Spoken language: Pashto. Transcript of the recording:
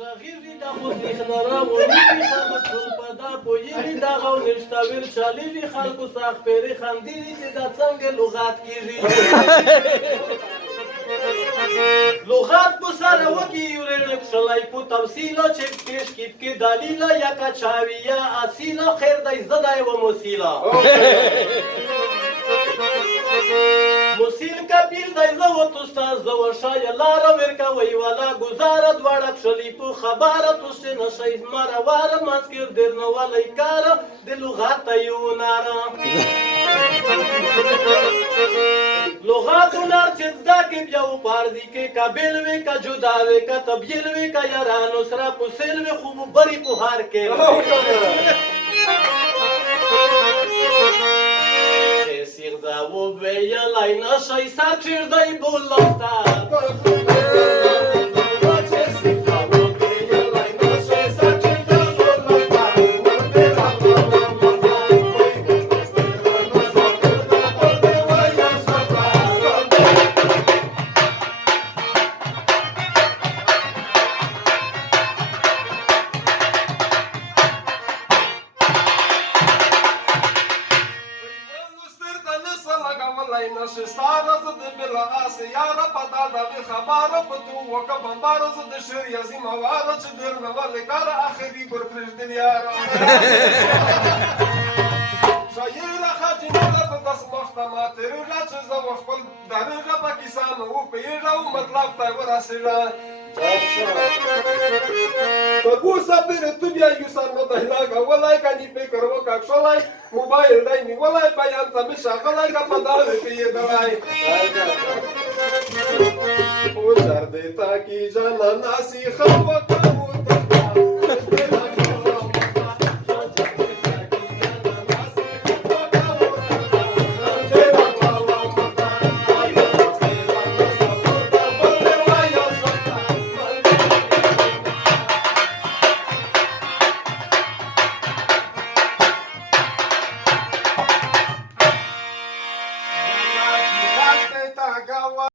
غیږي د خو ذهنه راوړي خلک ټول په دا پوهېږي دغه او نشته ویل چلېږي خلکو ساخ پېرې خندېږي چې دا څنګه لغات کېږي لغات په سره وکي یورېږي کښلی په تفصیله چې پیش کیت کې دلیله یا کچاوي یا اصیله خیر دی زه دی و مسیله مسیل کپیل دی زه ورته استاد زه ورشایه لاره ورکوئ والا ګزاره دواړه کښلي په خبره توسې نشئ زمره واره منځ کې درنه ولی کاره د لغات یو ناره لغات هنر چې زده کې بیا و پارځي کې که بېل وي که جدا وي که تبیل وي که یارانو سره په سیل وي خو به بري په هار کې سیغ دا وویلی نشئ سر کښېږدئ بولسته موبایل دی نیولی بیان ته مې ښاغلی که په دغې پوهېدلی خو شر دې تا کې جانه نصیحت وکړه